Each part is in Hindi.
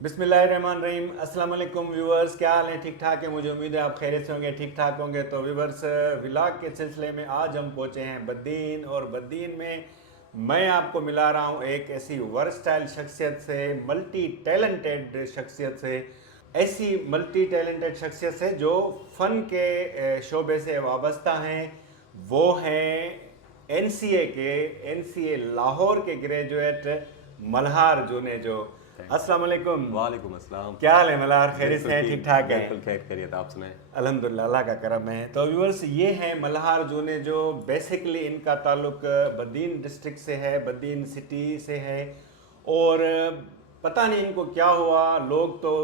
बिस्मिल्लाहिर्रहमानिर्रहीम। अस्सलाम वालेकुम व्यूअर्स, क्या हाल है? ठीक ठाक है? मुझे उम्मीद है आप खैरियत से होंगे, ठीक ठाक होंगे। तो व्यूअर्स, व्लॉग के सिलसिले में आज हम पहुंचे हैं बद्दीन, और बद्दीन में मैं आपको मिला रहा हूं एक ऐसी वर्सटाइल शख्सियत से, मल्टी टैलेंटेड शख्सियत से, ऐसी मल्टी टैलेंटेड शख्सियत से जो फ़न के शोबे से वाबस्ता हैं। वो हैं एनसीए लाहौर के ग्रेजुएट मल्हार जुनेजो। अस्सलाम वालेकुम। वालेकुम अस्सलाम। क्या हाल है मल्हार? खैरियत से हैं? बिल्कुल ठीक ठाक है? बिल्कुल खैर खैरियत, आप सुनाएं। अल्हम्दुलिल्लाह, अल्लाह का करम है। तो व्यूअर्स, ये हैं मल्हार जुनेजो। बेसिकली इनका ताल्लुक बद्दीन डिस्ट्रिक्ट से है, बद्दीन सिटी से है। और पता नहीं इनको क्या हुआ, लोग तो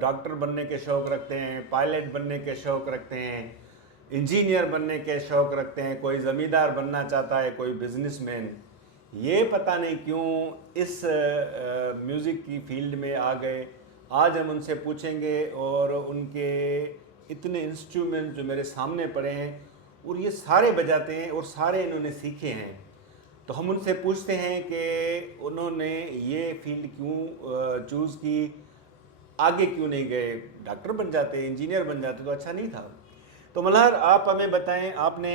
डॉक्टर बनने के शौक़ रखते हैं, पायलट बनने के शौक़ रखते हैं, इंजीनियर बनने के शौक़ रखते हैं, कोई ज़मींदार बनना चाहता है, कोई बिजनेसमैन। ये पता नहीं क्यों इस म्यूज़िक की फील्ड में आ गए। आज हम उनसे पूछेंगे, और उनके इतने इंस्ट्रूमेंट जो मेरे सामने पड़े हैं और ये सारे बजाते हैं और सारे इन्होंने सीखे हैं। तो हम उनसे पूछते हैं कि उन्होंने ये फील्ड क्यों चूज़ की, आगे क्यों नहीं गए। डॉक्टर बन जाते, इंजीनियर बन जाते तो अच्छा नहीं था। तो मल्हार, आप हमें बताएं, आपने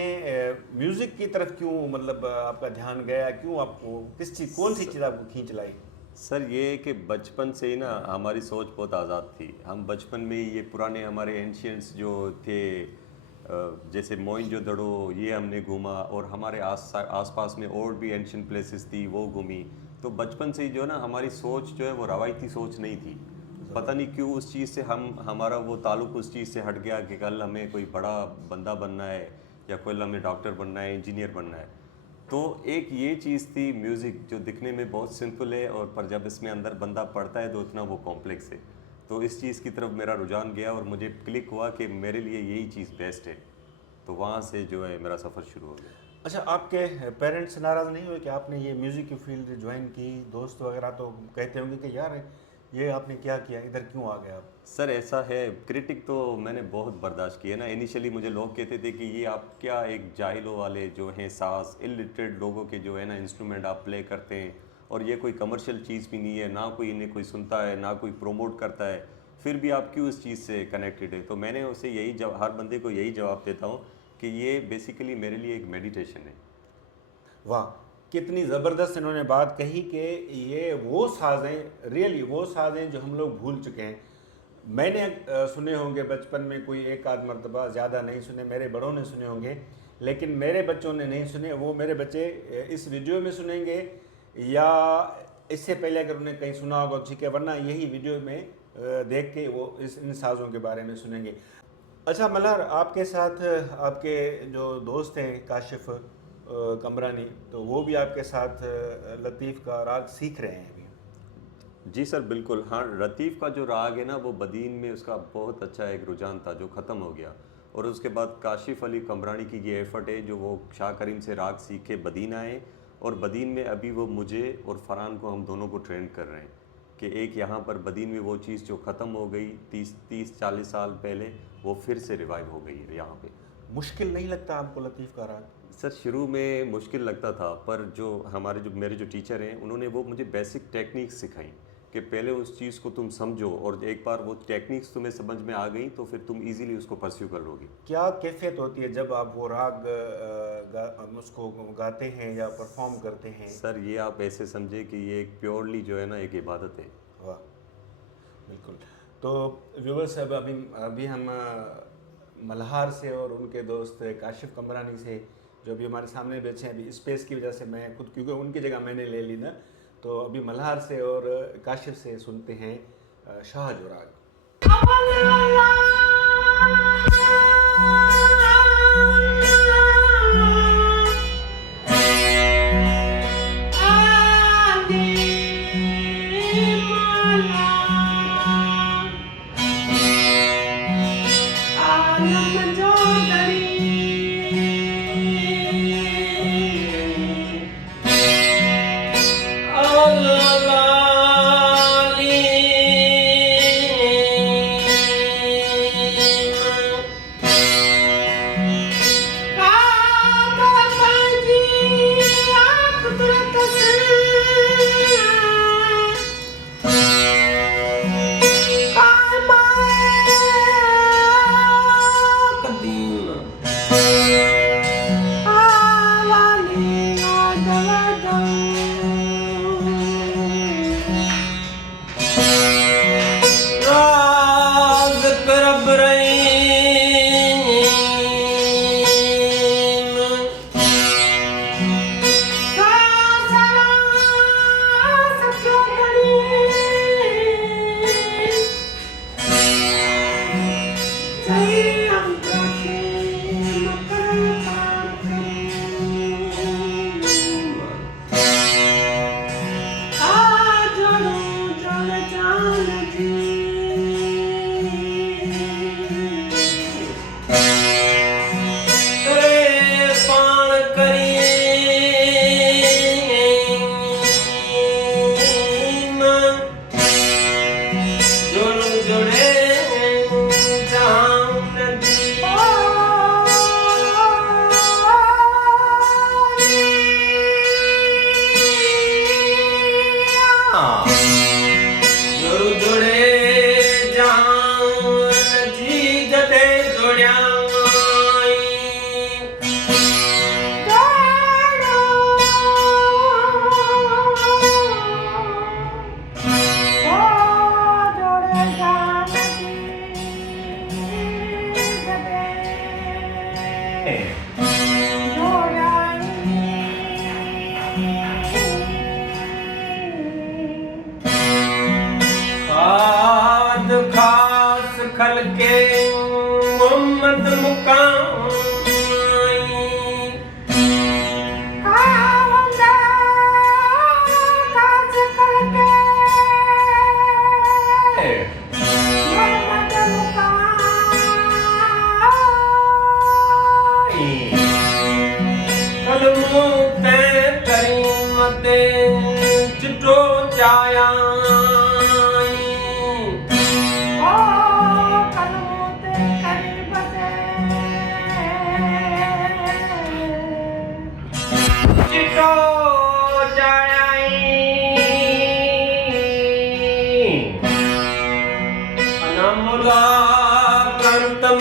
म्यूज़िक की तरफ क्यों, मतलब आपका ध्यान गया, क्यों आपको किस चीज़, कौन सी चीज़ आपको खींच लाई? सर ये कि बचपन से ही ना हमारी सोच बहुत आज़ाद थी। हम बचपन में ही ये पुराने हमारे एंशियंट्स जो थे, जैसे मोइनजोदड़ो, ये हमने घूमा, और हमारे आसपास में और भी एंशियंट प्लेसेस थी, वो घूमी। तो बचपन से ही जो है ना हमारी सोच जो है वो रवायती सोच नहीं थी। पता नहीं क्यों उस चीज़ से हमारा वो ताल्लुक उस चीज़ से हट गया कि कल हमें कोई बड़ा बंदा बनना है, या कल हमें डॉक्टर बनना है, इंजीनियर बनना है। तो एक ये चीज़ थी म्यूज़िक, जो दिखने में बहुत सिंपल है, और पर जब इसमें अंदर बंदा पढ़ता है तो इतना वो कॉम्प्लेक्स है। तो इस चीज़ की तरफ मेरा रुझान गया, और मुझे क्लिक हुआ कि मेरे लिए यही चीज़ बेस्ट है। तो वहाँ से जो है मेरा सफ़र शुरू हो गया। अच्छा, आपके पेरेंट्स नाराज़ नहीं हुए कि आपने ये म्यूज़िक की फील्ड ज्वाइन की? दोस्त वगैरह तो कहते होंगे कि यार ये आपने क्या किया, इधर क्यों आ गए आप? सर ऐसा है, क्रिटिक तो मैंने बहुत बर्दाश्त किया ना। इनिशियली मुझे लोग कहते थे कि ये आप क्या एक जाहिलों वाले जो हैं सास, इलिटरेट लोगों के जो है ना इंस्ट्रूमेंट आप प्ले करते हैं, और ये कोई कमर्शियल चीज़ भी नहीं है, ना कोई इन्हें कोई सुनता है, ना कोई प्रोमोट करता है, फिर भी आप क्यों इस चीज़ से कनेक्टेड है। तो मैंने उसे यही हर बंदे को यही जवाब देता हूँ कि ये बेसिकली मेरे लिए एक मेडिटेशन है। वाह, कितनी ज़बरदस्त इन्होंने बात कही कि ये वो साज़ें, रियली वो साज़ें जो हम लोग भूल चुके हैं। मैंने सुने होंगे बचपन में कोई एक आध मरतबा, ज़्यादा नहीं सुने, मेरे बड़ों ने सुने होंगे, लेकिन मेरे बच्चों ने नहीं सुने। वो मेरे बच्चे इस वीडियो में सुनेंगे, या इससे पहले अगर उन्हें कहीं सुना होगा ठीक है, वरना यही वीडियो में देख के वो इन साज़ों के बारे में सुनेंगे। अच्छा मल्हार, आपके साथ आपके जो दोस्त हैं काशिफ कमरानी, तो वो भी आपके साथ लतीफ़ का राग सीख रहे हैं अभी? जी सर बिल्कुल। हाँ, लतीफ़ का जो राग है ना वो बदीन में उसका बहुत अच्छा एक रुझान था जो ख़त्म हो गया, और उसके बाद काशिफ अली कमरानी की ये एफ़र्ट है जो वो शाह करीम से राग सीख के बदीन आए, और बदीन में अभी वो मुझे और फ़रहान को, हम दोनों को ट्रेन कर रहे हैं कि एक यहाँ पर बदीन में वो चीज़ जो ख़त्म हो गई 30-40 साल पहले, वो फिर से रिवाइव हो गई है यहाँ पे। मुश्किल नहीं लगता आपको लतीफ़ का राग? सर शुरू में मुश्किल लगता था, पर जो मेरे जो टीचर हैं उन्होंने वो मुझे बेसिक टेक्निक्स सिखाई कि पहले उस चीज़ को तुम समझो, और एक बार वो टेक्निक्स तुम्हें समझ में आ गई तो फिर तुम इजीली उसको परस्यू कर लोगे। क्या कैफियत होती है जब आप वो राग उसको गाते हैं या परफॉर्म करते हैं? सर ये आप ऐसे समझे कि ये एक प्योरली जो है ना एक इबादत है। वाह, बिल्कुल। तो व्यूवर्स, अब अभी हम मल्हार से और उनके दोस्त काशिफ कमरानी से, जो अभी हमारे सामने बैठे हैं, अभी स्पेस की वजह से मैं खुद, क्योंकि उनकी जगह मैंने ले ली ना, तो अभी मल्हार से और काशिफ से सुनते हैं शाह जो राग।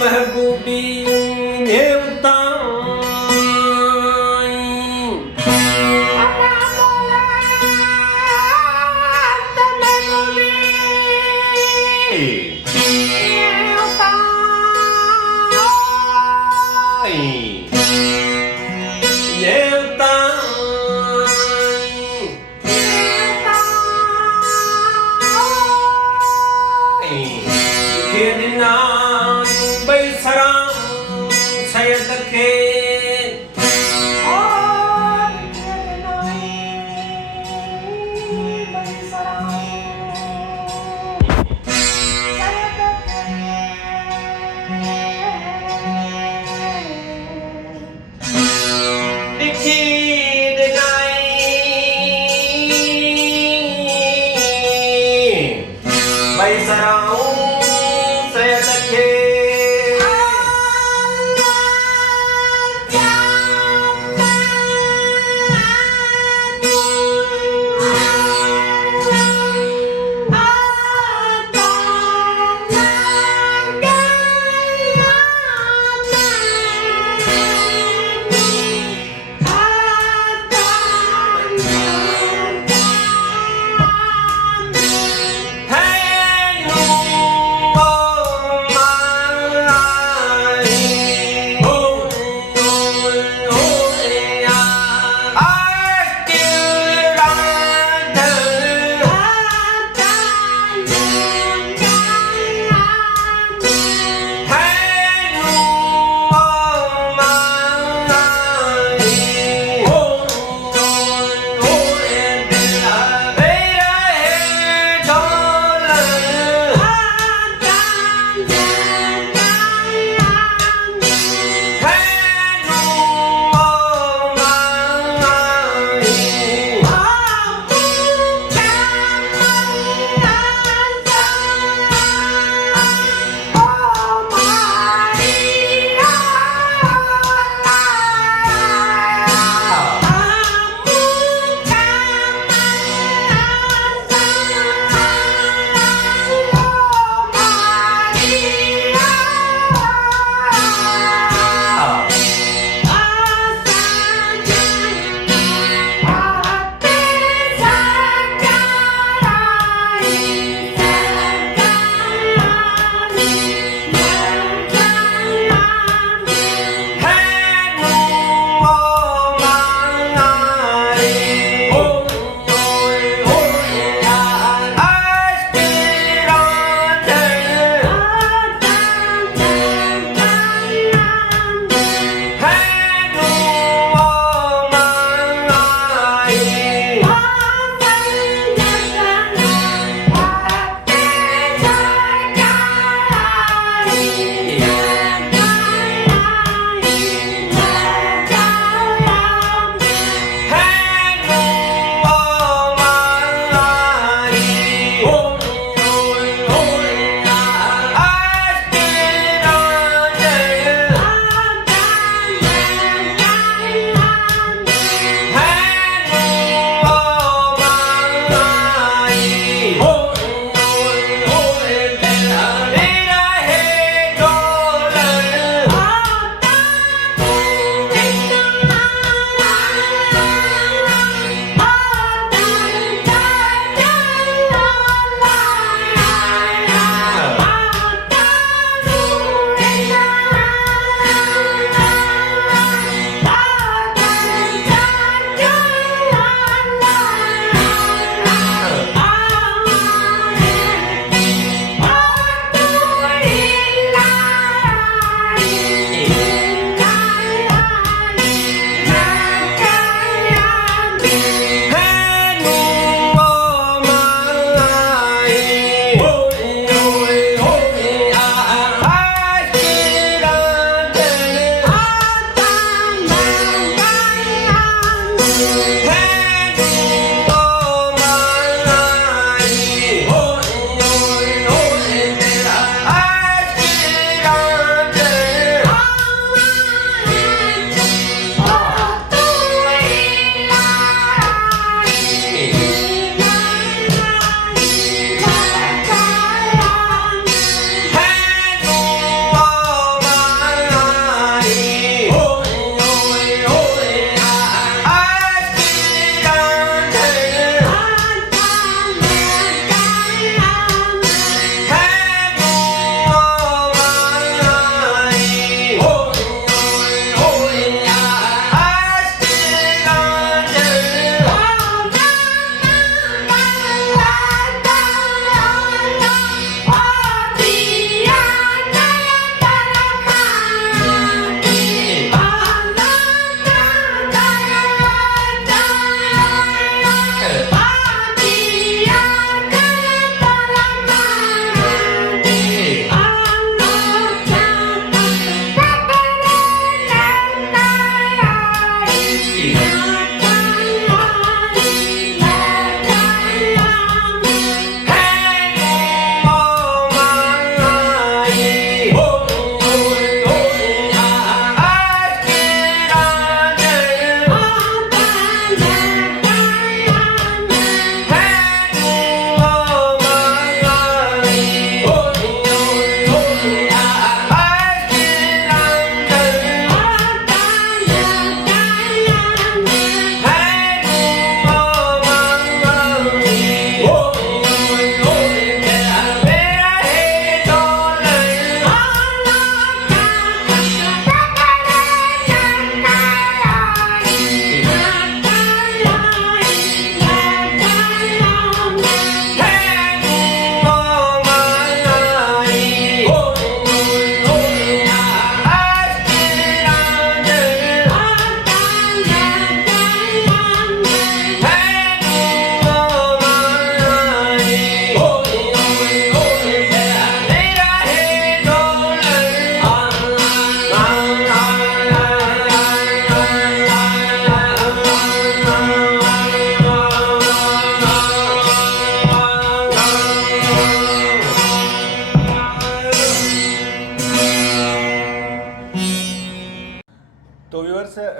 महबूबी देवता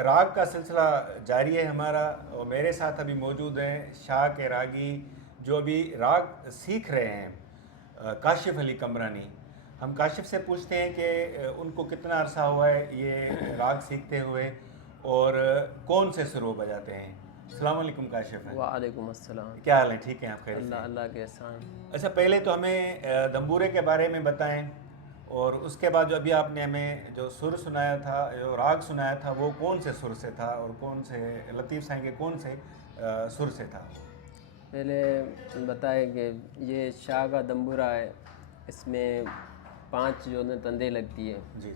राग का सिलसिला जारी है हमारा, और मेरे साथ अभी मौजूद हैं शाह के रागी जो अभी राग सीख रहे हैं, काशिफ अली कमरानी। हम काशिफ से पूछते हैं कि उनको कितना अरसा हुआ है ये राग सीखते हुए और कौन से सुर वो बजाते हैं। अस्सलाम वालेकुम काशिफ। वालेकुम अस्सलाम। क्या हाल है? ठीक है आप? खैर अल्लाह अल्लाह के एहसान। अच्छा, पहले तो हमें दंबूरे के बारे में बताएं, और उसके बाद जो अभी आपने हमें जो सुर सुनाया था, जो राग सुनाया था, वो कौन से सुर से था और कौन से लतीफ़ साईं के कौन से सुर से था? पहले बताए कि ये शाह का दंबूरा है, इसमें 5 जो है तंदे लगती है जी।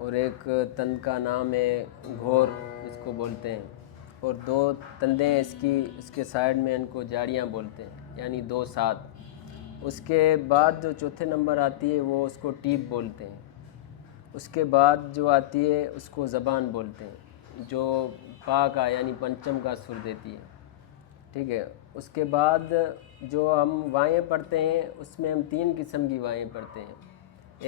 और एक तंद का नाम है घोर, इसको बोलते हैं, और 2 तंदे हैं इसके साइड में, इनको जाड़ियाँ बोलते हैं, यानी 2 साथ। उसके बाद जो चौथे नंबर आती है वो उसको टीप बोलते हैं। उसके बाद जो आती है उसको ज़बान बोलते हैं, जो पा का यानी पंचम का सुर देती है। ठीक है। उसके बाद जो हम वाएँ पढ़ते हैं उसमें हम 3 किस्म की वाएँ पढ़ते हैं।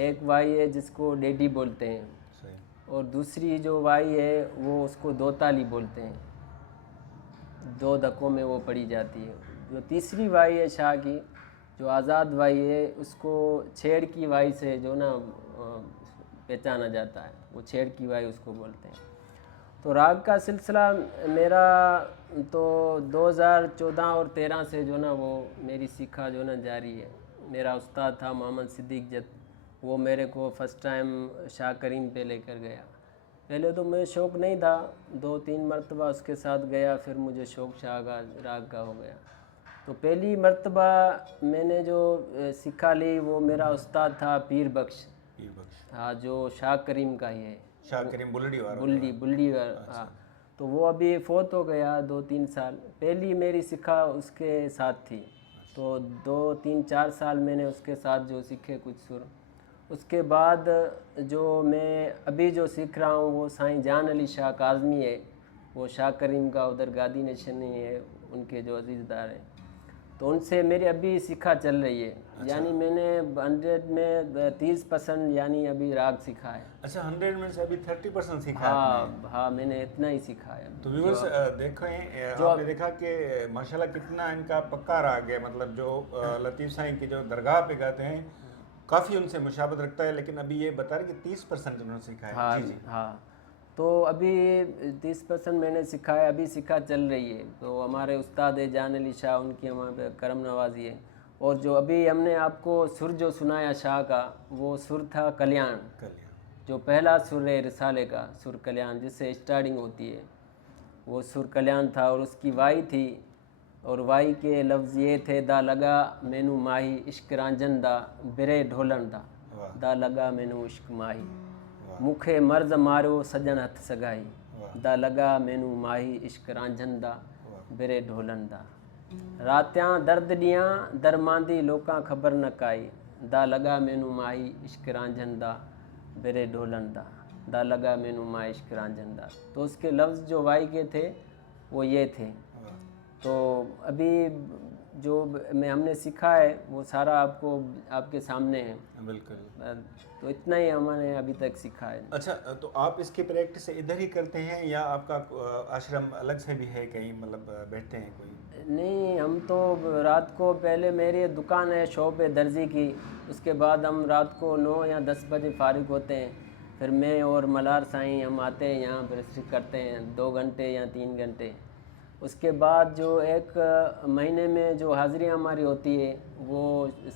एक वाई है जिसको डेडी बोलते हैं, सही। और दूसरी जो वाई है वो उसको 2 ताली बोलते हैं, 2 धक्कों में वो पड़ी जाती है। जो तीसरी वाई है शाह की, जो आज़ाद वाई है, उसको छेड़ की वाई से जो ना पहचाना जाता है, वो छेड़ की वाई उसको बोलते हैं। तो राग का सिलसिला मेरा तो 2014 और 13 से जो ना वो मेरी सीखा जो ना जारी है। मेरा उस्ताद था मोहम्मद सिद्दीक जत, वो मेरे को फ़र्स्ट टाइम शाह करीम पे लेकर गया। पहले तो मुझे शौक़ नहीं था, 2-3 मरतबा उसके साथ गया, फिर मुझे शौक़ शाह का राग का हो गया। तो पहली मरतबा मैंने जो सीखा ली वो मेरा उस्ताद था पीर बख्श। हाँ, जो शाह करीम का ही है, शाह करीम बुल्लड़ी वाला। बुल्ली हाँ। तो वो अभी फोत हो गया 2-3 साल। पहली मेरी सीखा उसके साथ थी, तो 2-3-4 साल मैंने उसके साथ जो सीखे कुछ सुर। उसके बाद जो मैं अभी जो सीख रहा हूँ वो साईं जान अली शाह काज़मी है, वो शाह करीम का उधर गादी नशनी है, उनके जो अजीज़दार हैं, तो उनसे मेरी अभी सीखा चल रही है। यानी मैंने 100 में 30% यानी अभी राग सीखा है। अच्छा, 100 में से अभी 30% सीखा है हाँ हाँ, मैंने इतना ही सीखा है। तो व्यूअर्स देखें, आपने देखा कि माशाल्लाह कितना इनका पक्का राग है। मतलब जो लतीफ़ साईं की जो दरगाह पे गाते हैं काफ़ी उनसे मुशाबत रखता है, लेकिन अभी ये बता रहे कि 30% उन्होंने सीखा है। हाँ जी जी। हाँ, तो अभी 30% मैंने सीखा है, अभी सीखा चल रही है। तो हमारे उस्ताद है जान अली शाह, उनकी हमारे पे करम नवाजी है। और जो अभी हमने आपको सुर जो सुनाया शाह का, वो सुर था कल्याण, जो पहला सुर है रिसाले का, सुर कल्याण जिससे स्टार्टिंग होती है, वो सुर कल्याण था। और उसकी वाई थी, और वाई के लफ्ज़ ये थे, दा लगा मैनू माही इश्क रांझन दा बिरे ढोलन दा, दा लगा मैनू इश्क माही मुखे मर्ज मारो सजन हथ सगाई, दा लगा मैनू माही इश्क रांझन दा बिरे ढोलन दा, रात्यां दर्द दियां दरमांदी लोकां खबर न काई, दा लगा मैनू माही इश्क रांझन दा बिरे ढोलन दा लगा मैनू माही इश्क रांझन दा। तो उसके लफ्ज़ जो वाई के थे वो ये थे। तो अभी जो हमने सीखा है वो सारा आपको आपके सामने है। बिल्कुल। तो इतना ही हमने अभी तक सीखा है। अच्छा, तो आप इसकी प्रैक्टिस इधर ही करते हैं या आपका आश्रम अलग से भी है कहीं, मतलब बैठते हैं कोई? नहीं, हम तो रात को, पहले मेरी दुकान है शॉप है दर्जी की, उसके बाद हम रात को 9 या 10 बजे फारिग होते हैं। फिर मैं और मलार साईं हम आते हैं यहाँ पर रिस्ट्रिक करते हैं 2 घंटे या 3 घंटे। उसके बाद जो 1 महीने में जो हाज़िरी हमारी होती है वो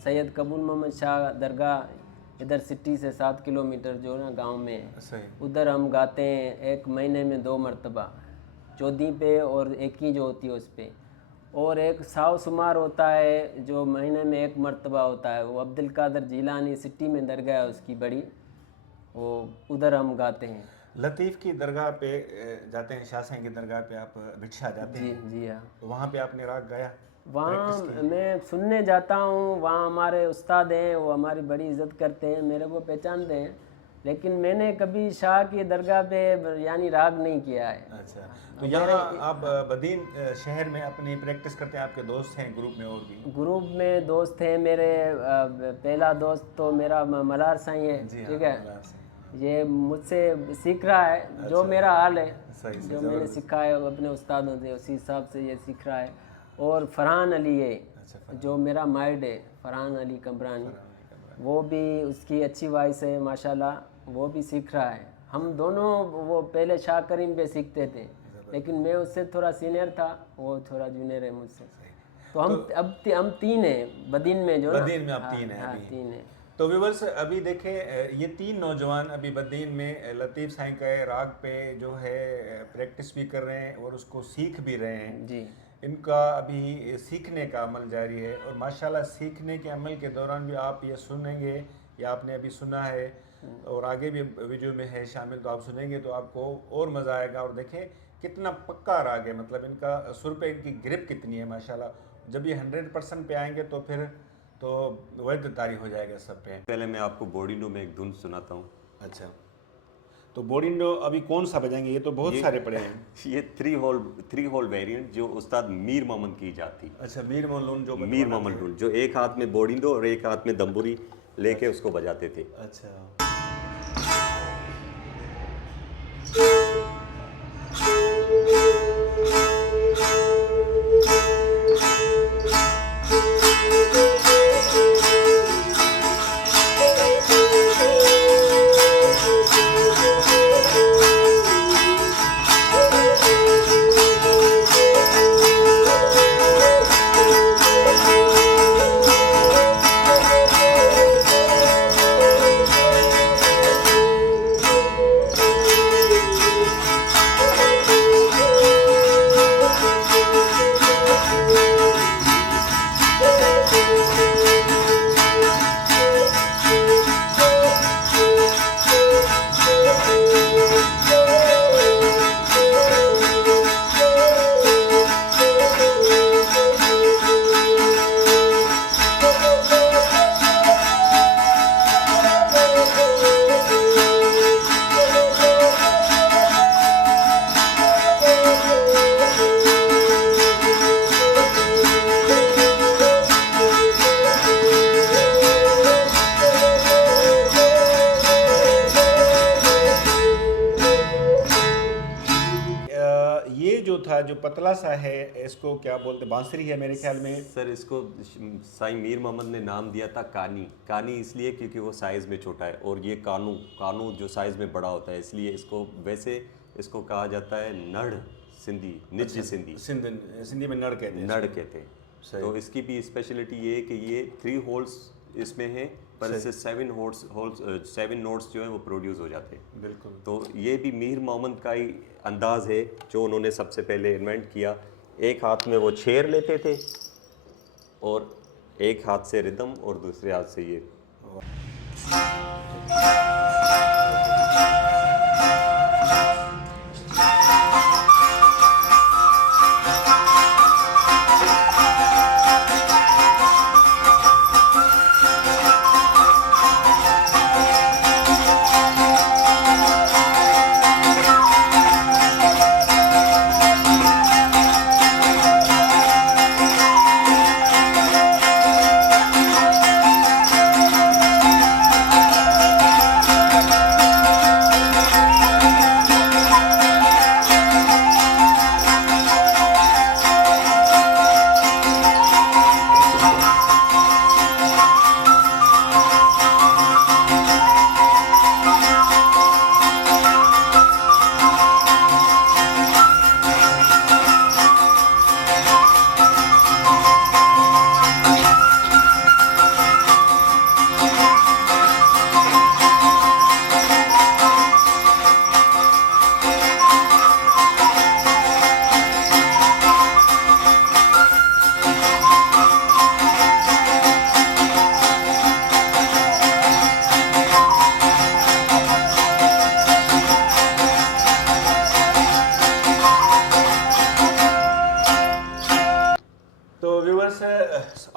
सैयद कबूल मोहम्मद शाह दरगाह इधर सिटी से 7 किलोमीटर जो ना गांव में है, उधर हम गाते हैं 1 महीने में 2 मरतबा, 14 पे और 21 जो होती है उस पर। और एक साव शुमार होता है जो महीने में 1 मरतबा होता है, वो अब्दुल कादर जिलानी सिटी में दरगाह है उसकी बड़ी, वो उधर हम गाते हैं। लतीफ़ की दरगाह पे जाते हैं, शाह साईं की दरगाह पे आप भिक्षा जाते हैं? जी हाँ। तो वहाँ पे आपने राग गाया? वहाँ मैं सुनने जाता हूँ, वहाँ हमारे उस्ताद हैं, वो हमारी बड़ी इज़्ज़त करते हैं, मेरे को पहचानते हैं, लेकिन मैंने कभी शाह की दरगाह पे यानी राग नहीं किया है। अच्छा, तो यहाँ आप बदीन शहर में अपनी प्रैक्टिस करते हैं, आपके दोस्त हैं ग्रुप में? और भी ग्रुप में दोस्त हैं मेरे। पहला दोस्त तो मेरा मलार साईं है, ठीक है। ये मुझसे सीख रहा है जो मेरा हाल है, सही जो मैंने सीखा है अपने उस्तादों से उसी हिसाब से ये सीख रहा है। और फरहान अली है जो मेरा माइड है, फरहान अली कमरानी, वो भी उसकी अच्छी वॉइस है माशाल्लाह, वो भी सीख रहा है। हम दोनों, वो पहले शाह करीम पे सीखते थे लेकिन मैं उससे थोड़ा सीनियर था, वो थोड़ा जूनियर है मुझसे। तो हम तीन हैं बदीन में, जो बदीन में आप तीन हैं हाँ, अभी। तीन है। तो व्यूवर्स अभी देखें ये तीन नौजवान अभी बदीन में लतीफ़ साईं के राग पे जो है प्रैक्टिस भी कर रहे हैं और उसको सीख भी रहे हैं जी। इनका अभी सीखने का अमल जारी है और माशाल्लाह सीखने के अमल के दौरान भी आप ये सुनेंगे या आपने अभी सुना है और आगे भी वीडियो में है शामिल, तो आप सुनेंगे तो आपको और मज़ा आएगा। और देखें कितना पक्का राग है, मतलब इनका सुर पे इनकी ग्रिप कितनी है माशाल्लाह। जब ये 100% पे आएंगे तो फिर तो वही तारी हो जाएगा सब पे। पहले मैं आपको बोडिंडो में एक धुन सुनाता हूँ। अच्छा, तो बोडिंडो अभी कौन सा बजाएंगे? ये तो बहुत सारे पड़े हैं। ये थ्री होल वेरिएंट जो उस्ताद मीर मोहम्मद की जाती। अच्छा, मीर मोहम्मद जो मीर मोहम्मद जो एक हाथ में बोडिंडो और एक हाथ में दम्बुरी लेके उसको बजाते थे। अच्छा, ये जो था जो पतला सा है इसको क्या बोलते, बांसुरी है मेरे ख्याल में। सर इसको साईं मीर मोहम्मद ने नाम दिया था कानी। कानी इसलिए क्योंकि वो साइज़ में छोटा है और ये कानू जो साइज़ में बड़ा होता है, इसलिए इसको वैसे इसको कहा जाता है नड़ सिंधी, निज सिंधी, सिंधी में नड़ कहते हैं। नड़ कहते हैं। तो इसकी भी स्पेशलिटी ये है कि ये 3 होल्स इसमें है, पर इससे 7 नोट्स जो है वो प्रोड्यूस हो जाते हैं। बिल्कुल। तो ये भी मीर मोहम्मद का ही अंदाज है जो उन्होंने सबसे पहले इन्वेंट किया। एक हाथ में वो छेर लेते थे और एक हाथ से रिदम और दूसरे हाथ से ये।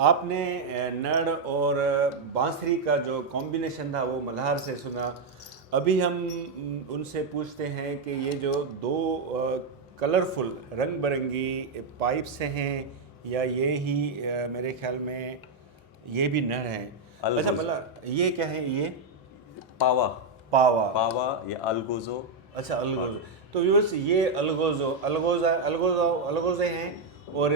आपने नड़ और बांसुरी का जो कॉम्बिनेशन था वो मल्हार से सुना। अभी हम उनसे पूछते हैं कि ये जो दो कलरफुल रंग बिरंगी पाइप से हैं या ये ही मेरे ख्याल में ये भी नड़ हैं। अच्छा, मतलब ये क्या है? ये पावा पावा। पावा या अलगोजो। अच्छा, अलगोज। तो व्यूअर्स, ये अलगोजे हैं, और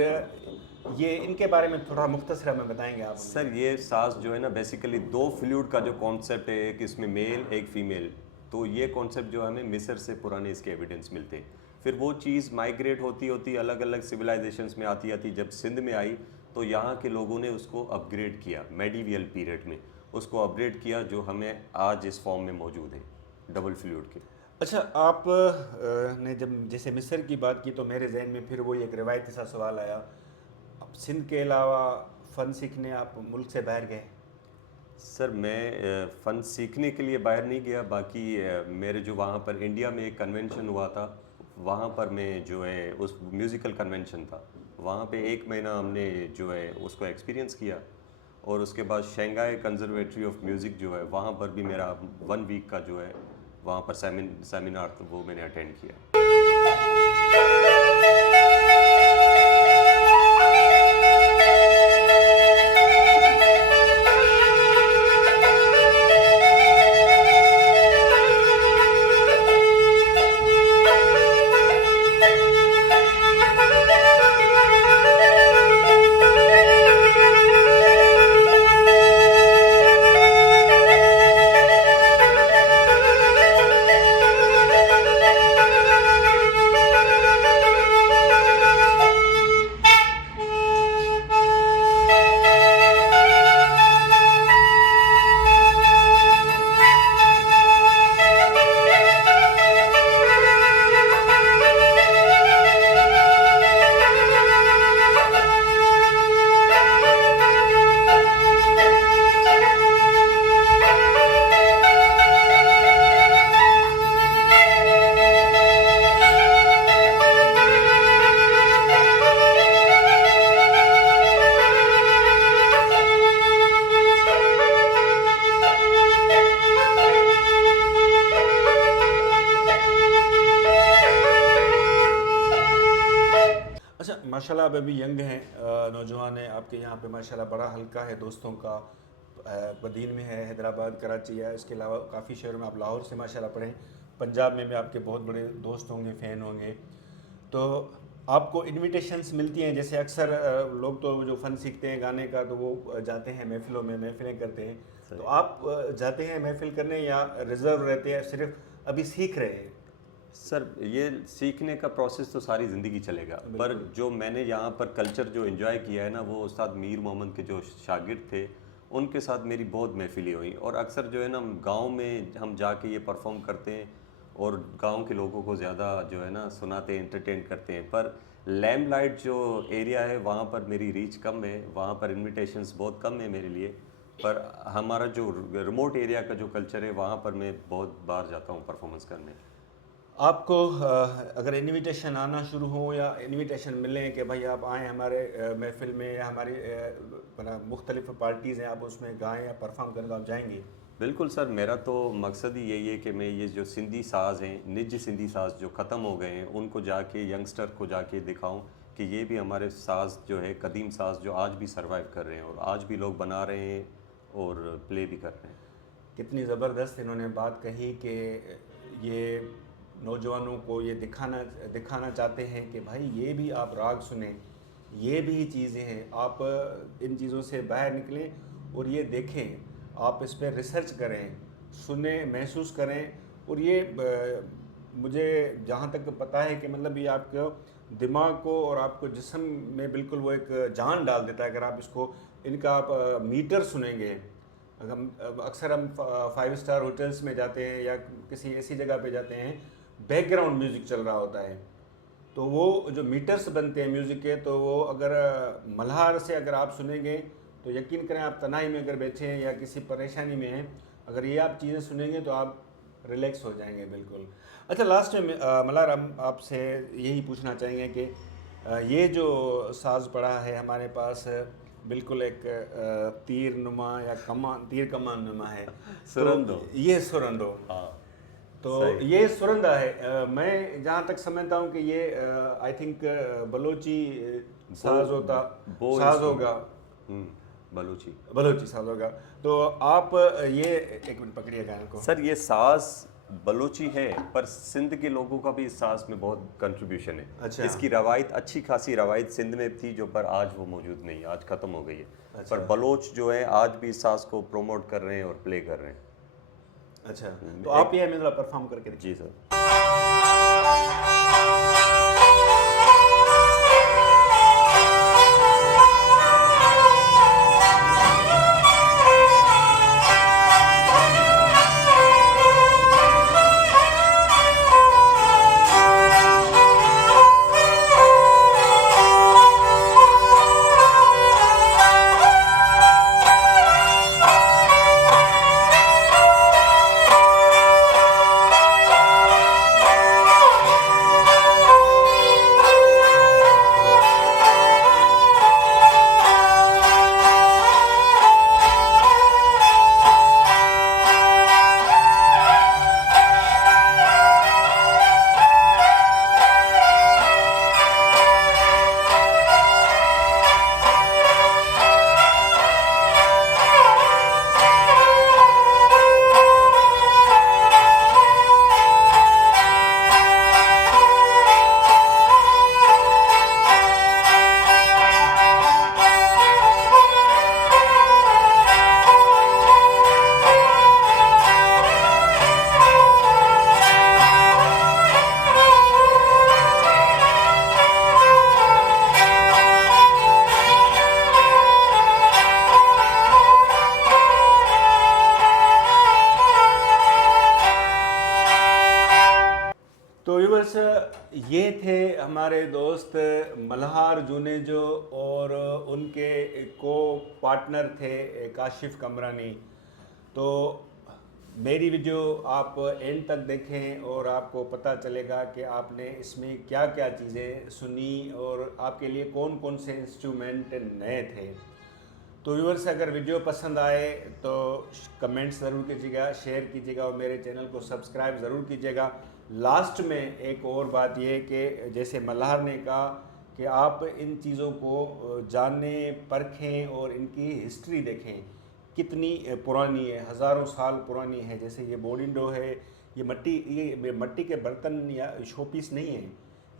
ये इनके बारे में थोड़ा मुख्तसर हमें बताएंगे आप? सर ये साज जो है ना बेसिकली 2 फ्लूइड का जो कॉन्सेप्ट है, एक इसमें मेल एक फीमेल, तो ये कॉन्सेप्ट जो हमें मिस्र से पुराने इसके एविडेंस मिलते हैं। फिर वो चीज़ माइग्रेट होती होती अलग अलग सिविलाइजेशंस में आती आती जब सिंध में आई, तो यहाँ के लोगों ने उसको अपग्रेड किया, मेडिवियल पीरियड में उसको अपग्रेड किया, जो हमें आज इस फॉर्म में मौजूद है डबल फ्लूइड के। अच्छा, आप ने जब जैसे मिस्र की बात की तो मेरे जहन में फिर वही एक रिवायती सा सवाल आया, अब सिंध के अलावा फ़न सीखने आप मुल्क से बाहर गए? सर मैं फ़न सीखने के लिए बाहर नहीं गया, बाकी मेरे जो वहाँ पर इंडिया में एक कन्वेंशन हुआ था, वहाँ पर मैं जो है उस म्यूज़िकल कन्वेंशन था, वहाँ पे 1 महीना हमने जो है उसको एक्सपीरियंस किया, और उसके बाद शंघाई कंजर्वेटरी ऑफ म्यूज़िक जो है वहाँ पर भी मेरा 1 वीक का जो है वहाँ पर सेमिनार, तो वो मैंने अटेंड किया। अच्छा, माशाल्लाह आप अभी यंग हैं, नौजवान हैं, आपके यहाँ पे माशाल्लाह बड़ा हल्का है दोस्तों का, बदीन में है, हैदराबाद, कराची है, इसके अलावा काफ़ी शहरों में, आप लाहौर से माशाल्लाह पढ़े, पंजाब में भी आपके बहुत बड़े दोस्त होंगे, फ़ैन होंगे, तो आपको इनविटेशंस मिलती हैं? जैसे अक्सर लोग तो जो फ़न सीखते हैं गाने का तो वो जाते हैं महफ़िलों में, महफ़िलें करते हैं, तो आप जाते हैं महफ़िल करने या रिज़र्व रहते हैं, सिर्फ अभी सीख रहे हैं? सर ये सीखने का प्रोसेस तो सारी ज़िंदगी चलेगा, पर जो मैंने यहाँ पर कल्चर जो एंजॉय किया है ना, वो उस्ताद मीर मोहम्मद के जो शागिर्द थे उनके साथ मेरी बहुत महफिलें हुई, और अक्सर जो है ना गांव में हम जाके ये परफॉर्म करते हैं और गांव के लोगों को ज़्यादा जो है ना सुनाते हैं, एंटरटेन करते हैं। पर लैम्पलाइट जो एरिया है वहाँ पर मेरी रीच कम है, वहाँ पर इन्विटेशंस बहुत कम है मेरे लिए, पर हमारा जो रिमोट एरिया का जो कल्चर है वहाँ पर मैं बहुत बार जाता हूँ परफॉर्मेंस करने। आपको अगर इनविटेशन आना शुरू हो या इनविटेशन मिले कि भाई आप आएँ हमारे महफिल में या हमारी मुख्तलिफ पार्टीज़ हैं, आप उसमें गाएं या परफॉर्म करें, तो आप जाएंगे? बिल्कुल सर, मेरा तो मकसद ही यही है कि मैं ये जो सिंधी साज़ हैं, निजी सिंधी साज़ जो ख़त्म हो गए हैं, उनको जाके यंगस्टर को जाके दिखाऊं कि ये भी हमारे साज़ जो है कदीम साज़ जो आज भी सरवाइव कर रहे हैं और आज भी लोग बना रहे हैं और प्ले भी कर रहे हैं। कितनी ज़बरदस्त इन्होंने बात कही कि ये नौजवानों को ये दिखाना चाहते हैं कि भाई ये भी आप राग सुने, ये भी चीज़ें हैं, आप इन चीज़ों से बाहर निकलें और ये देखें, आप इस पर रिसर्च करें, सुने, महसूस करें। और ये मुझे जहाँ तक पता है कि मतलब ये आपको दिमाग को और आपको जिस्म में बिल्कुल वो एक जान डाल देता है। अगर आप इसको इनका आप मीटर सुनेंगे, अक्सर हम 5 स्टार होटल्स में जाते हैं या किसी ऐसी जगह पे जाते हैं, बैकग्राउंड म्यूज़िक चल रहा होता है, तो वो जो मीटर्स बनते हैं म्यूज़िक के, तो वो अगर मल्हार से अगर आप सुनेंगे तो यकीन करें आप तनाई में अगर बैठे हैं या किसी परेशानी में हैं, अगर ये आप चीज़ें सुनेंगे तो आप रिलैक्स हो जाएंगे बिल्कुल। अच्छा, लास्ट में मल्हार हम आपसे यही पूछना चाहेंगे कि ये जो साज़ पड़ा है हमारे पास, बिल्कुल एक तीर नुमा या तीर कमान नुमा है, सुरंदो। तो ये सुरंदो, हाँ, तो ये सुरंदा है। मैं जहाँ तक समझता हूँ कि ये आई थिंक बलोची साज होगा। बलूची। बलोची साजों का। तो आप ये एक मिनट पकड़िए गाने को। सर ये साज बलूची है, पर सिंध के लोगों का भी इस साज में बहुत कंट्रीब्यूशन है। अच्छा। इसकी रवायत, अच्छी खासी रवायत सिंध में थी, जो पर आज वो मौजूद नहीं है, आज ख़त्म हो गई है। अच्छा। पर बलोच जो है आज भी इस साज को प्रोमोट कर रहे हैं और प्ले कर रहे हैं। अच्छा, तो आप ये हमें परफॉर्म करके देखिए। जी सर। तो व्यूअर्स, ये थे हमारे दोस्त मल्हार जुनेजो और उनके को पार्टनर थे काशिफ कमरानी। तो मेरी वीडियो आप एंड तक देखें और आपको पता चलेगा कि आपने इसमें क्या क्या चीज़ें सुनी और आपके लिए कौन कौन से इंस्ट्रूमेंट नए थे। तो व्यूअर्स, अगर वीडियो पसंद आए तो कमेंट्स ज़रूर कीजिएगा, शेयर कीजिएगा और मेरे चैनल को सब्सक्राइब ज़रूर कीजिएगा। लास्ट में एक और बात ये कि जैसे मल्हार ने कहा कि आप इन चीज़ों को जानें, परखें और इनकी हिस्ट्री देखें कितनी पुरानी है, हज़ारों साल पुरानी है। जैसे ये बोडिंडो है, ये मट्टी के बर्तन या शोपीस नहीं है,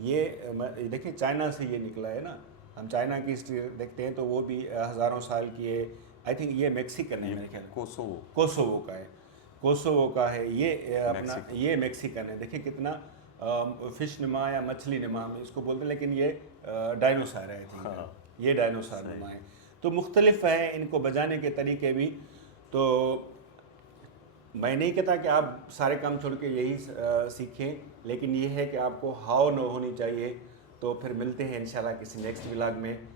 ये देखिए चाइना से ये निकला है ना। हम चाइना की हिस्ट्री देखते हैं तो वो भी हज़ारों साल की है। आई थिंक ये मैक्सिकन है मेरे ख्याल, कोसोवो का है, कोसोवो का है ये अपना, ये मैक्सिकन है। देखिए कितना फिश नुमा या मछली नुमा हम इसको बोलते हैं, लेकिन ये डायनासोर है। हाँ। ये डायनासोर नुमा है। तो मुख्तलिफ है इनको बजाने के तरीके भी। तो मैं नहीं कहता कि आप सारे काम छोड़ के यही सीखें, लेकिन ये है कि आपको हाव न होनी चाहिए। तो फिर मिलते हैं इंशाल्लाह किसी नेक्स्ट व्लॉग में।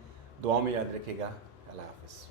दुआ में याद रखिएगा। अल्लाह हाफ़िज़।